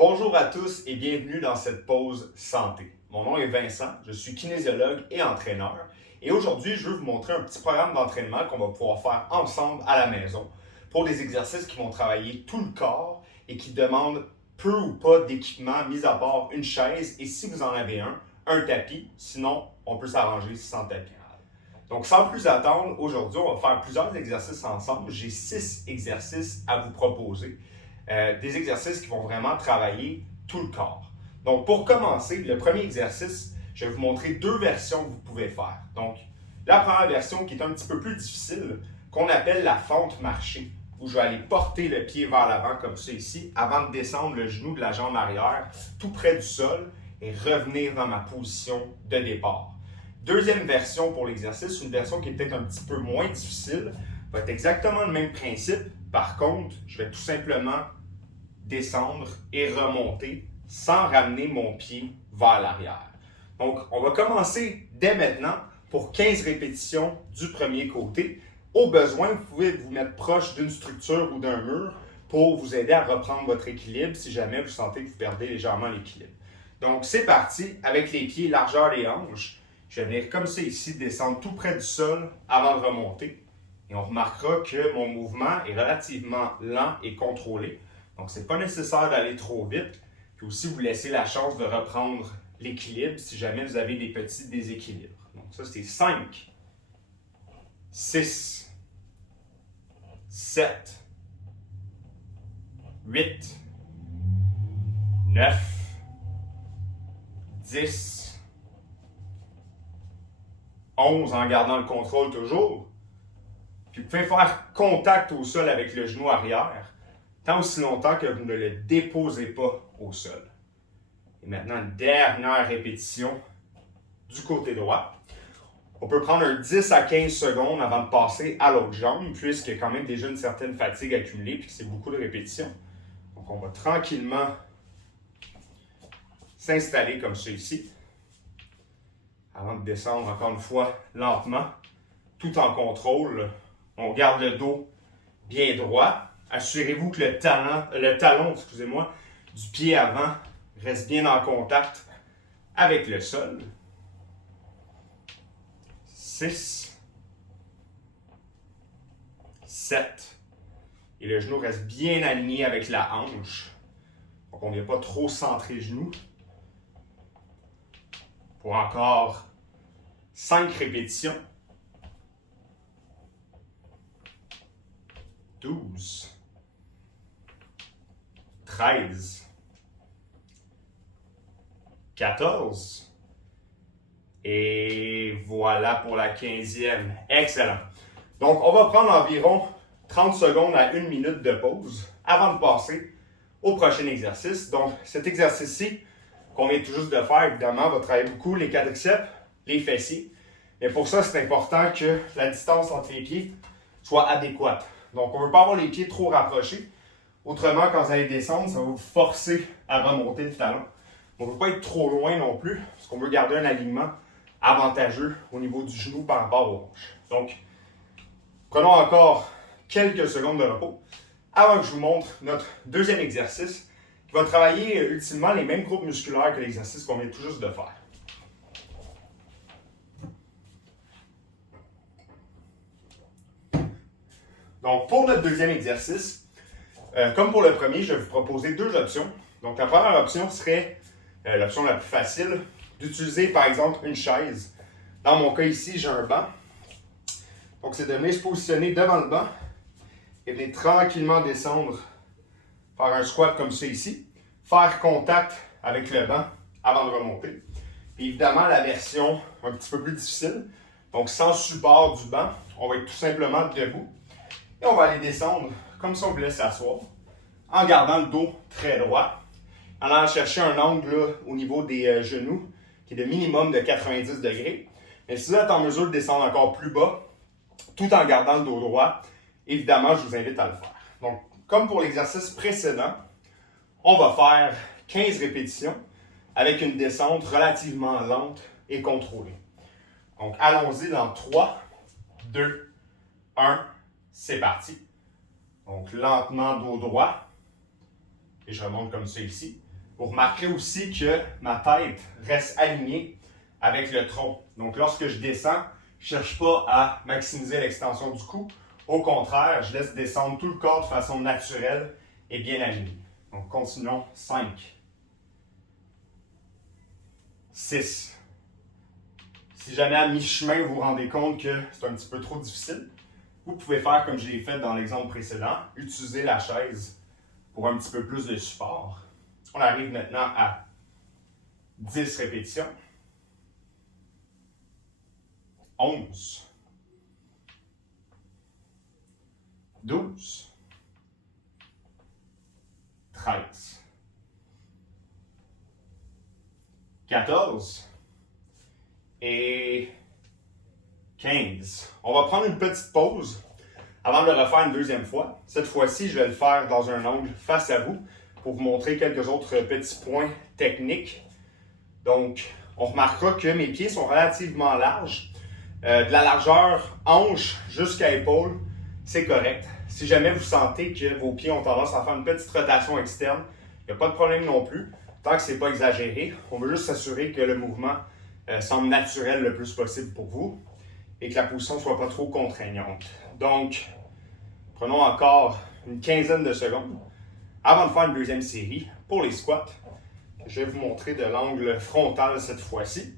Bonjour à tous et bienvenue dans cette pause santé. Mon nom est Vincent, je suis kinésiologue et entraîneur et aujourd'hui je veux vous montrer un petit programme d'entraînement qu'on va pouvoir faire ensemble à la maison pour des exercices qui vont travailler tout le corps et qui demandent peu ou pas d'équipement, mis à part une chaise et si vous en avez un tapis, sinon on peut s'arranger sans tapis. Donc sans plus attendre, aujourd'hui on va faire plusieurs exercices ensemble. J'ai 6 exercices à vous proposer. Des exercices qui vont vraiment travailler tout le corps. Donc, pour commencer, le premier exercice, je vais vous montrer 2 versions que vous pouvez faire. Donc, la première version qui est un petit peu plus difficile, qu'on appelle la fente marchée, où je vais aller porter le pied vers l'avant comme ça ici, avant de descendre le genou de la jambe arrière, tout près du sol, et revenir dans ma position de départ. Deuxième version pour l'exercice, une version qui est peut-être un petit peu moins difficile, va être exactement le même principe. Par contre, je vais tout simplement descendre et remonter sans ramener mon pied vers l'arrière. Donc, on va commencer dès maintenant pour 15 répétitions du premier côté. Au besoin, vous pouvez vous mettre proche d'une structure ou d'un mur pour vous aider à reprendre votre équilibre si jamais vous sentez que vous perdez légèrement l'équilibre. Donc, c'est parti avec les pieds largeur des hanches. Je vais venir comme ça ici, descendre tout près du sol avant de remonter. Et on remarquera que mon mouvement est relativement lent et contrôlé. Donc, ce n'est pas nécessaire d'aller trop vite. Puis aussi, vous laissez la chance de reprendre l'équilibre si jamais vous avez des petits déséquilibres. Donc, ça, c'est 5, 6, 7, 8, 9, 10, 11 en gardant le contrôle toujours. Puis vous pouvez faire contact au sol avec le genou arrière, tant aussi longtemps que vous ne le déposez pas au sol. Et maintenant, une dernière répétition du côté droit. On peut prendre un 10 à 15 secondes avant de passer à l'autre jambe, puisqu'il y a quand même déjà une certaine fatigue accumulée, puis que c'est beaucoup de répétitions. Donc on va tranquillement s'installer comme ça ici, avant de descendre encore une fois lentement, tout en contrôle. On garde le dos bien droit. Assurez-vous que le talon du pied avant reste bien en contact avec le sol. 6, 7. Et le genou reste bien aligné avec la hanche. Donc on ne vient pas trop centrer le genou. Pour encore 5 répétitions. 12, 13, 14, et voilà pour la 15e. Excellent. Donc, on va prendre environ 30 secondes à 1 minute de pause avant de passer au prochain exercice. Donc, cet exercice-ci, qu'on vient tout juste de faire, évidemment, va travailler beaucoup les quadriceps, les fessiers. Mais pour ça, c'est important que la distance entre les pieds soit adéquate. Donc, on ne veut pas avoir les pieds trop rapprochés. Autrement, quand vous allez descendre, ça va vous forcer à remonter le talon. On ne veut pas être trop loin non plus, parce qu'on veut garder un alignement avantageux au niveau du genou par rapport aux hanches. Donc, prenons encore quelques secondes de repos avant que je vous montre notre deuxième exercice qui va travailler ultimement les mêmes groupes musculaires que l'exercice qu'on vient tout juste de faire. Donc, pour notre deuxième exercice, comme pour le premier, je vais vous proposer 2 options. Donc, la première option serait l'option la plus facile, d'utiliser par exemple une chaise. Dans mon cas ici, j'ai un banc. Donc, c'est de venir se positionner devant le banc et venir tranquillement descendre, faire un squat comme ça ici, faire contact avec le banc avant de remonter. Puis évidemment, la version un petit peu plus difficile, donc sans support du banc, on va être tout simplement debout. Et on va aller descendre comme si on voulait s'asseoir, en gardant le dos très droit, en allant chercher un angle là, au niveau des genoux, qui est de minimum de 90 degrés. Mais si vous êtes en mesure de descendre encore plus bas, tout en gardant le dos droit, évidemment, je vous invite à le faire. Donc, comme pour l'exercice précédent, on va faire 15 répétitions avec une descente relativement lente et contrôlée. Donc, allons-y dans 3, 2, 1, c'est parti. Donc, lentement, dos droit. Et je remonte comme ça ici. Vous remarquerez aussi que ma tête reste alignée avec le tronc. Donc, lorsque je descends, je ne cherche pas à maximiser l'extension du cou. Au contraire, je laisse descendre tout le corps de façon naturelle et bien alignée. Donc, continuons. 5, 6. Si jamais à mi-chemin, vous vous rendez compte que c'est un petit peu trop difficile, vous pouvez faire comme je l'ai fait dans l'exemple précédent, utiliser la chaise pour un petit peu plus de support. On arrive maintenant à 10 répétitions. 11. 12. 13. 14. Et 15. On va prendre une petite pause avant de le refaire une deuxième fois. Cette fois-ci, je vais le faire dans un angle face à vous pour vous montrer quelques autres petits points techniques. Donc, on remarquera que mes pieds sont relativement larges. De la largeur hanche jusqu'à épaule, c'est correct. Si jamais vous sentez que vos pieds ont tendance à faire une petite rotation externe, il n'y a pas de problème non plus. Tant que ce n'est pas exagéré, on veut juste s'assurer que le mouvement semble naturel le plus possible pour vous et que la position ne soit pas trop contraignante. Donc, prenons encore une quinzaine de secondes avant de faire une deuxième série pour les squats. Je vais vous montrer de l'angle frontal cette fois-ci.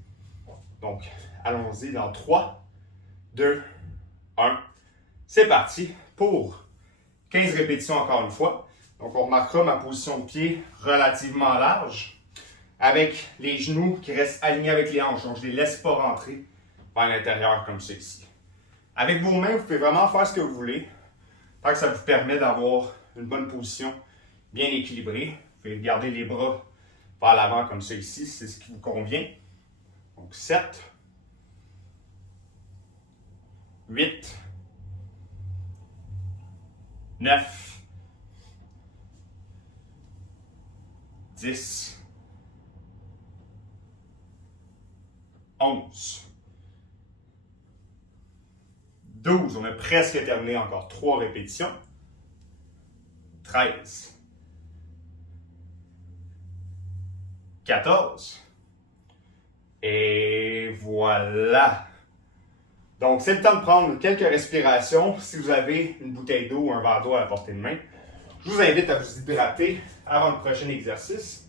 Donc, allons-y dans 3, 2, 1. C'est parti pour 15 répétitions encore une fois. Donc, on remarquera ma position de pied relativement large avec les genoux qui restent alignés avec les hanches. Donc, je ne les laisse pas rentrer vers l'intérieur comme ceci. Avec vos mains, vous pouvez vraiment faire ce que vous voulez tant que ça vous permet d'avoir une bonne position bien équilibrée. Vous pouvez garder les bras vers l'avant comme ça ici, c'est ce qui vous convient. Donc 7, 8, 9, 10, 11, 12, on a presque terminé, encore 3 répétitions. 13, 14, et voilà. Donc, c'est le temps de prendre quelques respirations. Si vous avez une bouteille d'eau ou un verre d'eau à la portée de main, je vous invite à vous hydrater avant le prochain exercice.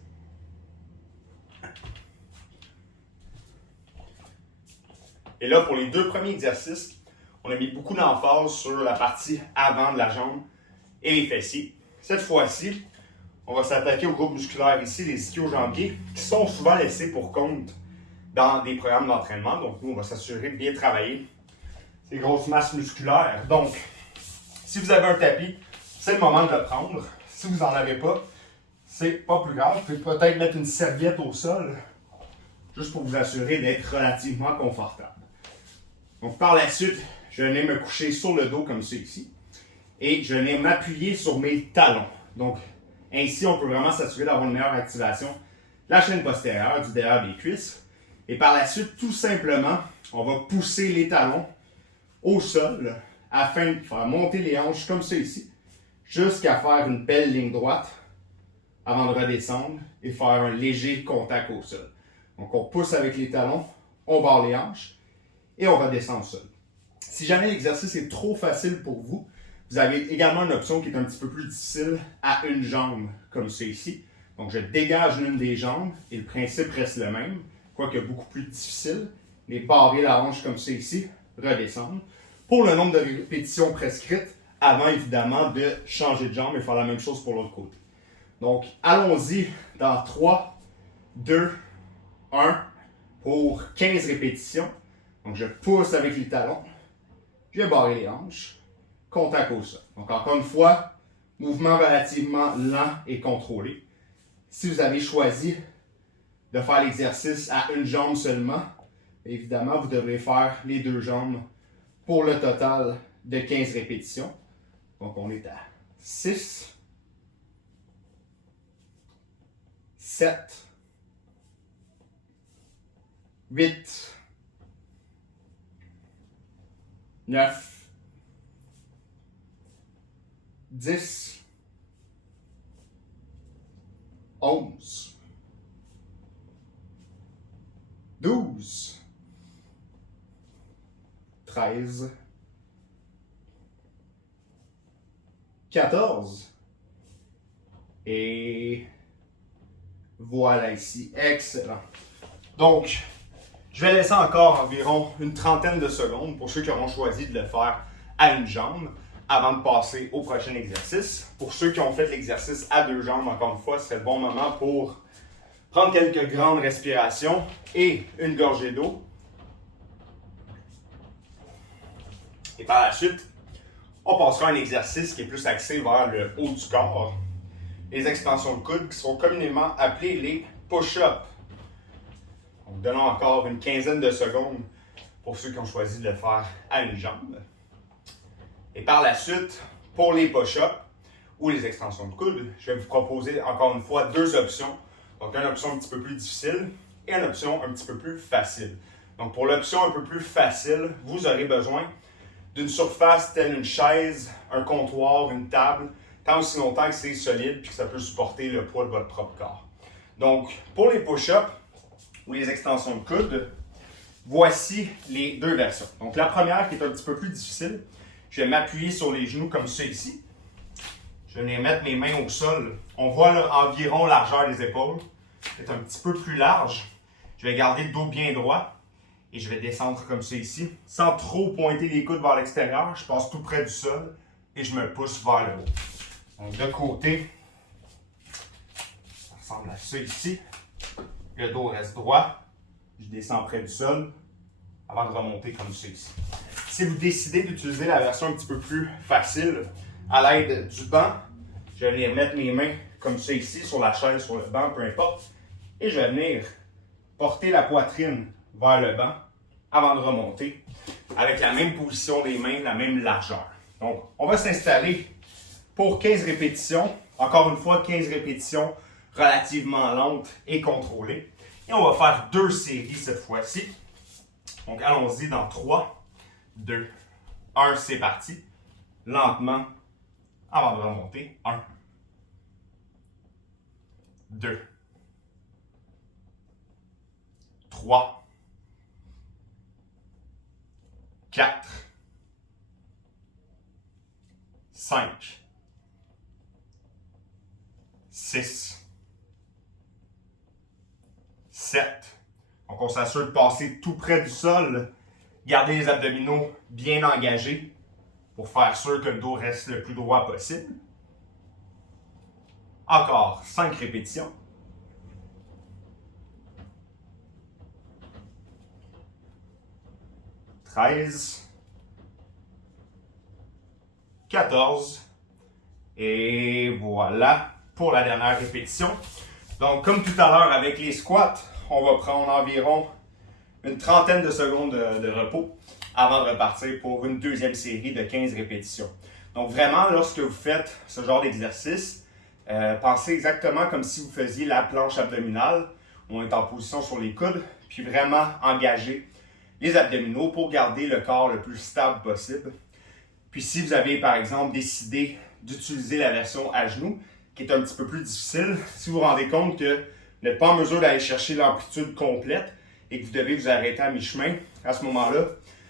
Et là, pour les 2 premiers exercices, on a mis beaucoup d'emphase sur la partie avant de la jambe et les fessiers. Cette fois-ci, on va s'attaquer au groupe musculaire ici, les ischio-jambiers, qui sont souvent laissés pour compte dans des programmes d'entraînement. Donc, nous, on va s'assurer de bien travailler ces grosses masses musculaires. Donc, si vous avez un tapis, c'est le moment de le prendre. Si vous n'en avez pas, c'est pas plus grave. Vous pouvez peut-être mettre une serviette au sol, juste pour vous assurer d'être relativement confortable. Donc, par la suite, je viens me coucher sur le dos comme ça ici. Et je viens m'appuyer sur mes talons. Donc, ainsi, on peut vraiment s'assurer d'avoir une meilleure activation de la chaîne postérieure, du derrière des cuisses. Et par la suite, tout simplement, on va pousser les talons au sol afin de faire monter les hanches comme ça ici, jusqu'à faire une belle ligne droite avant de redescendre et faire un léger contact au sol. Donc, on pousse avec les talons, on barre les hanches et on redescend au sol. Si jamais l'exercice est trop facile pour vous, vous avez également une option qui est un petit peu plus difficile à une jambe, comme ça ici. Donc, je dégage l'une des jambes et le principe reste le même, quoique beaucoup plus difficile. Mais barrer la hanche comme ça ici, redescendre. Pour le nombre de répétitions prescrites, avant évidemment de changer de jambe et faire la même chose pour l'autre côté. Donc, allons-y dans 3, 2, 1 pour 15 répétitions. Donc, je pousse avec les talons. Je vais barrer les hanches. Contact au sol. Donc, encore une fois, mouvement relativement lent et contrôlé. Si vous avez choisi de faire l'exercice à une jambe seulement, évidemment, vous devrez faire les 2 jambes pour le total de 15 répétitions. Donc, on est à 6, 7, 8, 9, 10, 11, 12, 13, 14. Et voilà ici. Excellent. Donc, je vais laisser encore environ une trentaine de secondes pour ceux qui auront choisi de le faire à une jambe avant de passer au prochain exercice. Pour ceux qui ont fait l'exercice à deux jambes, encore une fois, ce serait le bon moment pour prendre quelques grandes respirations et une gorgée d'eau. Et par la suite, on passera à un exercice qui est plus axé vers le haut du corps. Les extensions de coude qui sont communément appelées les push-ups. Donc, donnons encore une quinzaine de secondes pour ceux qui ont choisi de le faire à une jambe. Et par la suite, pour les push-ups ou les extensions de coude, je vais vous proposer encore une fois deux options. Donc, une option un petit peu plus difficile et une option un petit peu plus facile. Donc, pour l'option un peu plus facile, vous aurez besoin d'une surface telle une chaise, un comptoir, une table, tant aussi longtemps que c'est solide et que ça peut supporter le poids de votre propre corps. Donc, pour les push-ups ou les extensions de coude, voici les deux versions. Donc, la première qui est un petit peu plus difficile, je vais m'appuyer sur les genoux comme ça ici. Je vais venir mettre mes mains au sol. On voit là, environ largeur des épaules. C'est un petit peu plus large. Je vais garder le dos bien droit et je vais descendre comme ça ici, sans trop pointer les coudes vers l'extérieur. Je passe tout près du sol et je me pousse vers le haut. Donc, de côté, ça ressemble à ça ici. Le dos reste droit. Je descends près du sol avant de remonter comme ça ici. Si vous décidez d'utiliser la version un petit peu plus facile, à l'aide du banc, je vais venir mettre mes mains comme ça ici, sur la chaise, sur le banc, peu importe, et je vais venir porter la poitrine vers le banc avant de remonter avec la même position des mains, la même largeur. Donc, on va s'installer pour 15 répétitions. Encore une fois, 15 répétitions relativement lentes et contrôlées. Et on va faire deux séries cette fois-ci. Donc, allons-y dans 3, 2, 1, c'est parti. Lentement, avant de remonter. 1, 2, 3, 4, 5, 6, 7. Donc, on s'assure de passer tout près du sol. Gardez les abdominaux bien engagés pour faire sûr que le dos reste le plus droit possible. Encore 5 répétitions. 13, 14, et voilà pour la dernière répétition. Donc, comme tout à l'heure avec les squats, on va prendre environ une trentaine de secondes de repos avant de repartir pour une deuxième série de 15 répétitions. Donc, vraiment, lorsque vous faites ce genre d'exercice, pensez exactement comme si vous faisiez la planche abdominale. On est en position sur les coudes, puis vraiment engager les abdominaux pour garder le corps le plus stable possible. Puis si vous avez par exemple décidé d'utiliser la version à genoux, qui est un petit peu plus difficile, si vous vous rendez compte que vous n'êtes pas en mesure d'aller chercher l'amplitude complète et que vous devez vous arrêter à mi-chemin, à ce moment-là,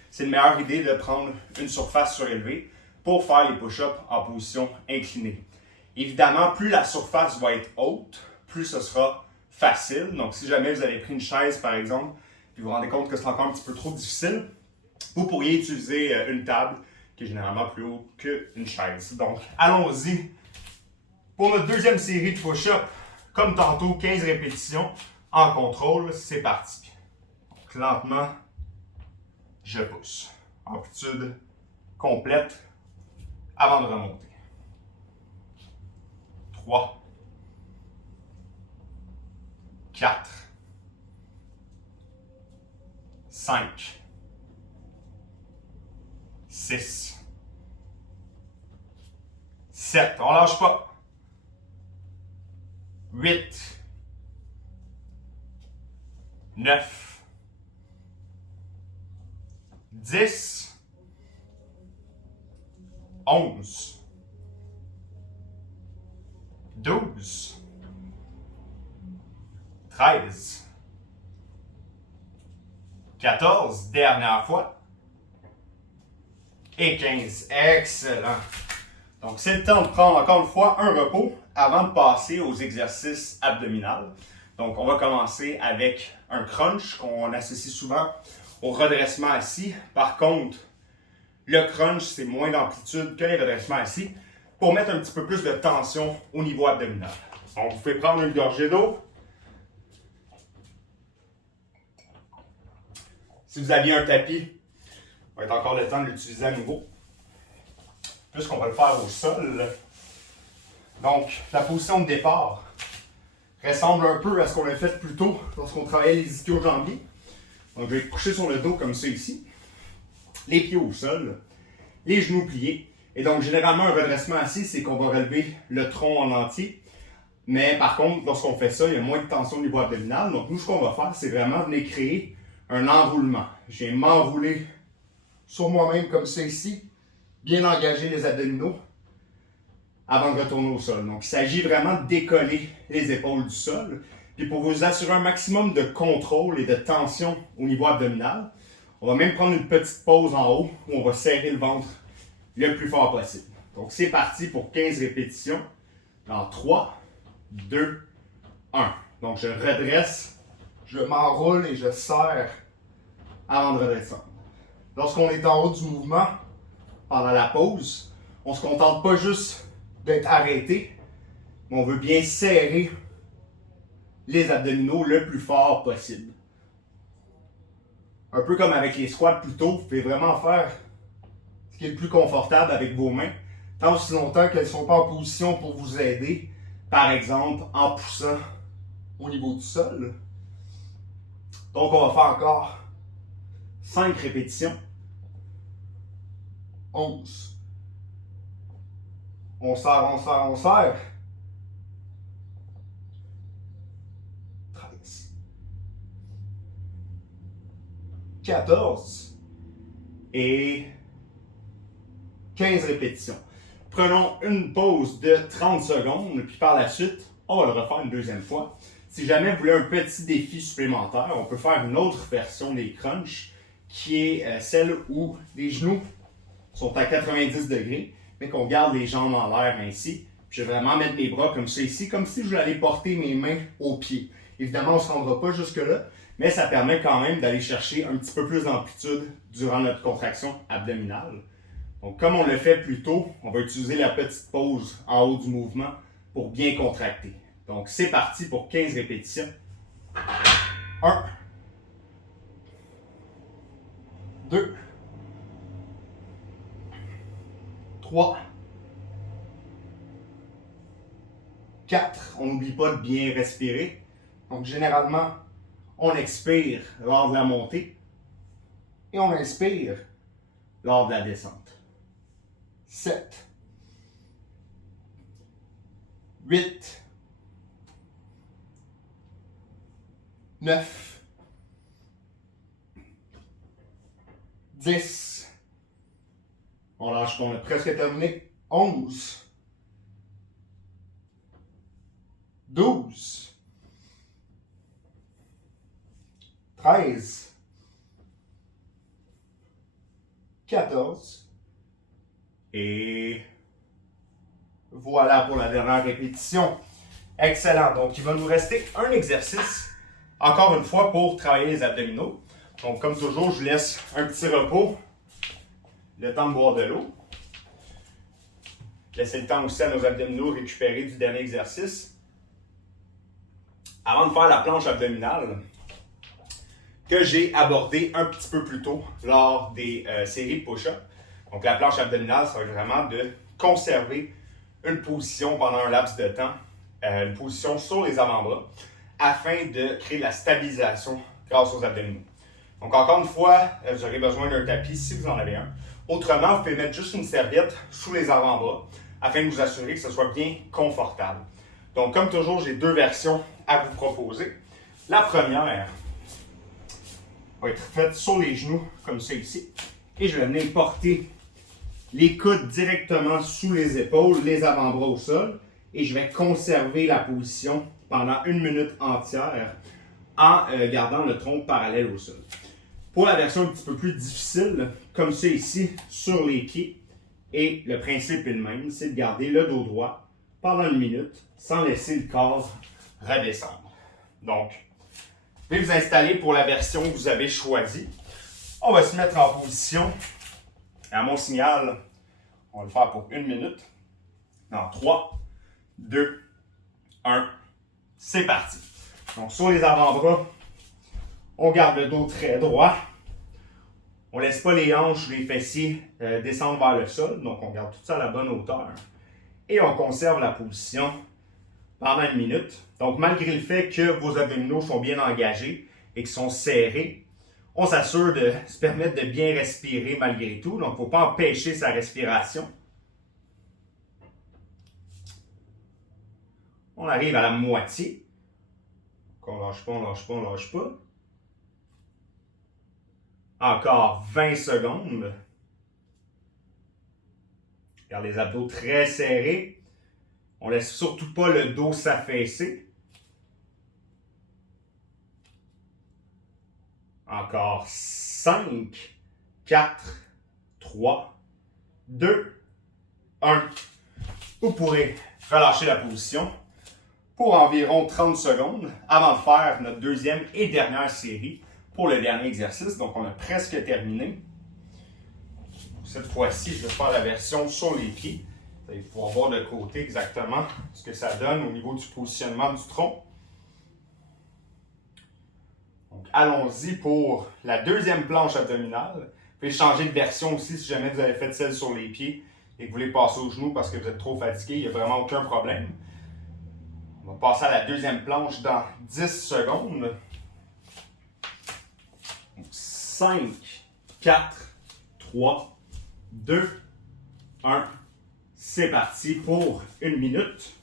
c'est une meilleure idée de prendre une surface surélevée pour faire les push-ups en position inclinée. Évidemment, plus la surface va être haute, plus ce sera facile. Donc si jamais vous avez pris une chaise par exemple, puis vous vous rendez compte que c'est encore un petit peu trop difficile, vous pourriez utiliser une table qui est généralement plus haute qu'une chaise. Donc, allons-y pour notre deuxième série de push-up. Comme tantôt, 15 répétitions en contrôle. C'est parti. Donc, lentement, je pousse. Amplitude complète avant de remonter. 3, 4, 5, 6, 7, on lâche pas. 8, 9, 10, 11, 12, 13, 14, dernière fois. Et 15. Excellent. Donc, c'est le temps de prendre encore une fois un repos avant de passer aux exercices abdominaux. Donc, on va commencer avec un crunch qu'on associe souvent au redressement assis. Par contre, le crunch, c'est moins d'amplitude que les redressements assis pour mettre un petit peu plus de tension au niveau abdominal. Donc, vous pouvez prendre une gorgée d'eau. Si vous aviez un tapis, il va être encore le temps de l'utiliser à nouveau. Puisqu'on va le faire au sol. Donc, la position de départ ressemble un peu à ce qu'on a fait plus tôt lorsqu'on travaillait les ischio-jambiers. Donc, je vais être couché sur le dos comme ça ici. Les pieds au sol, les genoux pliés. Et donc, généralement, un redressement assis, c'est qu'on va relever le tronc en entier. Mais par contre, lorsqu'on fait ça, il y a moins de tension au niveau abdominal. Donc, nous, ce qu'on va faire, c'est vraiment venir créer un enroulement. Je viens m'enrouler sur moi-même comme ça ici. Bien engager les abdominaux avant de retourner au sol. Donc, il s'agit vraiment de décoller les épaules du sol. Puis pour vous assurer un maximum de contrôle et de tension au niveau abdominal, on va même prendre une petite pause en haut où on va serrer le ventre le plus fort possible. Donc, c'est parti pour 15 répétitions dans 3, 2, 1. Donc, je redresse, je m'enroule et je serre avant de redescendre. Lorsqu'on est en haut du mouvement, pendant la pause, on ne se contente pas juste d'être arrêté, mais on veut bien serrer les abdominaux le plus fort possible. Un peu comme avec les squats plus tôt, vous pouvez vraiment faire ce qui est le plus confortable avec vos mains, tant aussi longtemps qu'elles ne sont pas en position pour vous aider, par exemple en poussant au niveau du sol. Donc on va faire encore 5 répétitions. 11. On serre, on serre, on serre. 13. 14. Et 15 répétitions. Prenons une pause de 30 secondes, puis par la suite, on va le refaire une deuxième fois. Si jamais vous voulez un petit défi supplémentaire, on peut faire une autre version des crunchs, qui est celle où les genoux sont à 90 degrés, mais qu'on garde les jambes en l'air ainsi. Puis je vais vraiment mettre mes bras comme ça ici, comme si je allais porter mes mains aux pieds. Évidemment, on ne se rendra pas jusque-là, mais ça permet quand même d'aller chercher un petit peu plus d'amplitude durant notre contraction abdominale. Donc, comme on le fait plus tôt, on va utiliser la petite pause en haut du mouvement pour bien contracter. Donc, c'est parti pour 15 répétitions. 1, 2, 3, 4. On n'oublie pas de bien respirer. Donc, généralement, on expire lors de la montée et on inspire lors de la descente. 7, 8, 9, 10. On lâche pas, on a presque terminé. 11, 12, 13, 14. Et voilà pour la dernière répétition. Excellent. Donc, il va nous rester un exercice, encore une fois, pour travailler les abdominaux. Donc, comme toujours, je laisse un petit repos, le temps de boire de l'eau. Laissez le temps aussi à nos abdominaux de récupérer du dernier exercice. Avant de faire la planche abdominale, que j'ai abordée un petit peu plus tôt lors des séries de push-up. Donc, la planche abdominale, ça va être vraiment de conserver une position pendant un laps de temps, une position sur les avant-bras, afin de créer de la stabilisation grâce aux abdominaux. Donc, encore une fois, vous aurez besoin d'un tapis si vous en avez un. Autrement, vous pouvez mettre juste une serviette sous les avant-bras, afin de vous assurer que ce soit bien confortable. Donc, comme toujours, j'ai deux versions à vous proposer. La première va être faite sur les genoux, comme ça ici. Et je vais venir porter les coudes directement sous les épaules, les avant-bras au sol. Et je vais conserver la position pendant 1 minute entière en gardant le tronc parallèle au sol. Pour la version un petit peu plus difficile, comme ça ici, sur les pieds, et le principe est le même, c'est de garder le dos droit pendant 1 minute sans laisser le corps redescendre. Donc, vous pouvez vous installer pour la version que vous avez choisie. On va se mettre en position. À mon signal, on va le faire pour 1 minute. Dans 3, 2, 1, c'est parti. Donc, sur les avant-bras, on garde le dos très droit. On ne laisse pas les hanches, les fessiers descendre vers le sol. Donc, on garde tout ça à la bonne hauteur. Et on conserve la position pendant 1 minute. Donc, malgré le fait que vos abdominaux sont bien engagés et qu'ils sont serrés, on s'assure de se permettre de bien respirer malgré tout. Donc, il ne faut pas empêcher sa respiration. On arrive à la moitié. Donc, on ne lâche pas, on ne lâche pas, on ne lâche pas. Encore 20 secondes. Garde les abdos très serrés. On ne laisse surtout pas le dos s'affaisser. Encore 5, 4, 3, 2, 1. Vous pourrez relâcher la position pour environ 30 secondes avant de faire notre deuxième et dernière série pour le dernier exercice. Donc, on a presque terminé. Cette fois-ci, je vais faire la version sur les pieds. Vous allez pouvoir voir de côté exactement ce que ça donne au niveau du positionnement du tronc. Donc, allons-y pour la deuxième planche abdominale. Vous pouvez changer de version aussi si jamais vous avez fait celle sur les pieds et que vous voulez passer aux genoux parce que vous êtes trop fatigué. Il n'y a vraiment aucun problème. On va passer à la deuxième planche dans 10 secondes. 5, 4, 3, 2, 1. C'est parti pour 1 minute.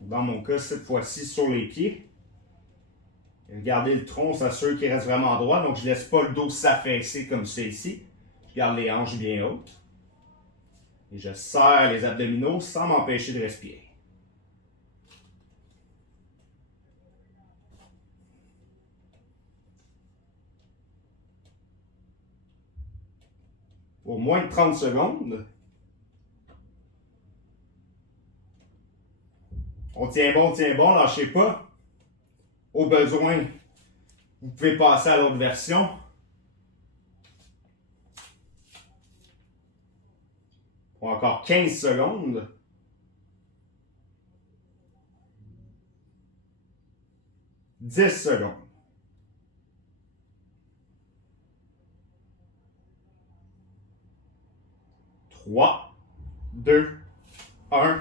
Dans mon cas, cette fois-ci sur les pieds. Regardez le tronc, on s'assure qu'il reste vraiment droit. Donc, je ne laisse pas le dos s'affaisser comme c'est ici. Je garde les hanches bien hautes. Et je serre les abdominaux sans m'empêcher de respirer. Pour moins de 30 secondes. On tient bon, lâchez pas. Au besoin, vous pouvez passer à l'autre version. Pour encore 15 secondes. « 10 secondes. 3, 2, 1.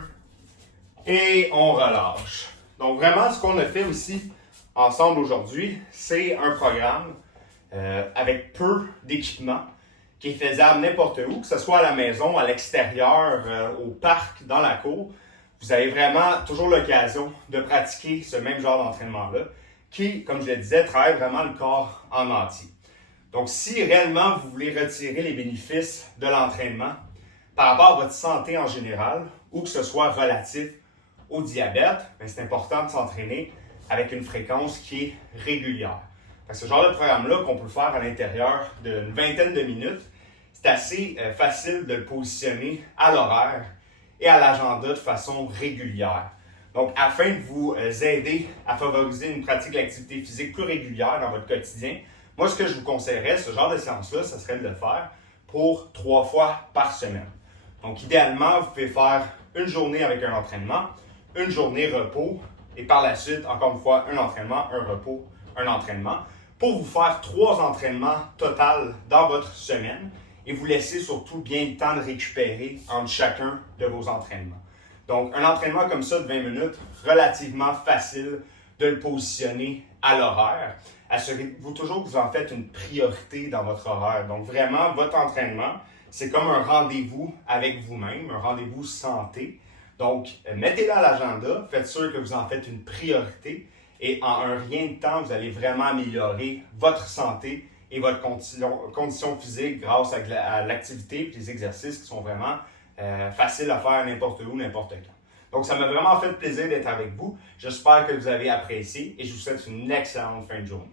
Et on relâche. Donc vraiment, ce qu'on a fait aussi ensemble aujourd'hui, c'est un programme avec peu d'équipement qui est faisable n'importe où, que ce soit à la maison, à l'extérieur, au parc, dans la cour. Vous avez vraiment toujours l'occasion de pratiquer ce même genre d'entraînement-là qui, comme je le disais, travaille vraiment le corps en entier. Donc, si réellement vous voulez retirer les bénéfices de l'entraînement par rapport à votre santé en général ou que ce soit relatif au diabète, c'est important de s'entraîner avec une fréquence qui est régulière. Ce genre de programme-là qu'on peut faire à l'intérieur d'une vingtaine de minutes, c'est assez facile de le positionner à l'horaire et à l'agenda de façon régulière. Donc, afin de vous aider à favoriser une pratique de l'activité physique plus régulière dans votre quotidien, moi, ce que je vous conseillerais, ce genre de séance-là, ce serait de le faire pour 3 fois par semaine. Donc, idéalement, vous pouvez faire une journée avec un entraînement, une journée repos, et par la suite, encore une fois, un entraînement, un repos, un entraînement, pour vous faire 3 entraînements total dans votre semaine et vous laisser surtout bien le temps de récupérer entre chacun de vos entraînements. Donc, un entraînement comme ça de 20 minutes, relativement facile de le positionner à l'horaire. Assurez-vous toujours que vous en faites une priorité dans votre horaire. Donc, vraiment, votre entraînement, c'est comme un rendez-vous avec vous-même, un rendez-vous santé. Donc, mettez-le à l'agenda, faites sûr que vous en faites une priorité et en un rien de temps, vous allez vraiment améliorer votre santé et votre condition physique grâce à l'activité et les exercices qui sont vraiment faciles à faire n'importe où, n'importe quand. Donc, ça m'a vraiment fait plaisir d'être avec vous. J'espère que vous avez apprécié et je vous souhaite une excellente fin de journée.